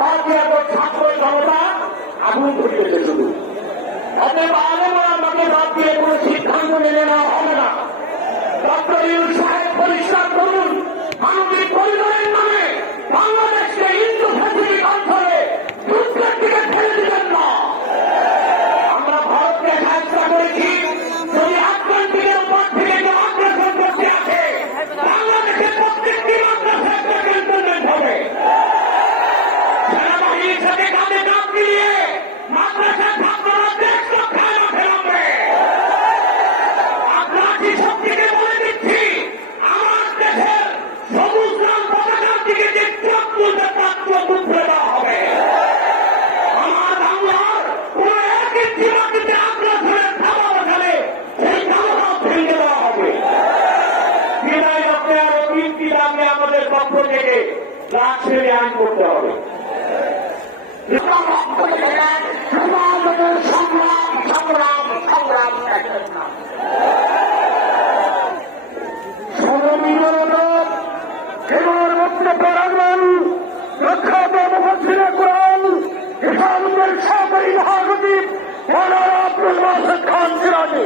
পাঁচই আগস্ট ছাত্র জনতা আগুন ধরিয়েছে শুধু অতএব আলেমরা আমাকে বাদ দিয়ে কোনো সিদ্ধান্ত মেনে নেওয়া হবে না ডক্টর ইউনুস সাহেব পরিষ্কার করুন মানবিক পরিবারের আমাদের পক্ষ থেকে রাগ ছেড়ে আইন করতে হবে। সংগ্রাম সংগ্রাম সংগ্রাম প্রখ্যাত মুখস্থির কোরআন ইসলামের সহকারী মহাসচিব মৌলানা আব্দুল বাসেদ খান সিরাজি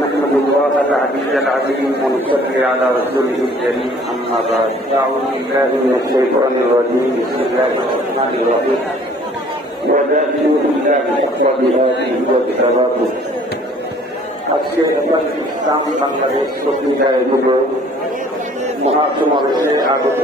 نحمد الله العلي العظيم ونصلي على رسوله الكريم اما بعد اعوذ بالله من الشيطان الرجيم بسم الله الرحمن الرحيم وجاهدوا بالله حق جهاده واجتباكم আজকে হেফাজ ইসলাম বাংলাদেশ পত্রিকায় মহাসমাবেশে আগত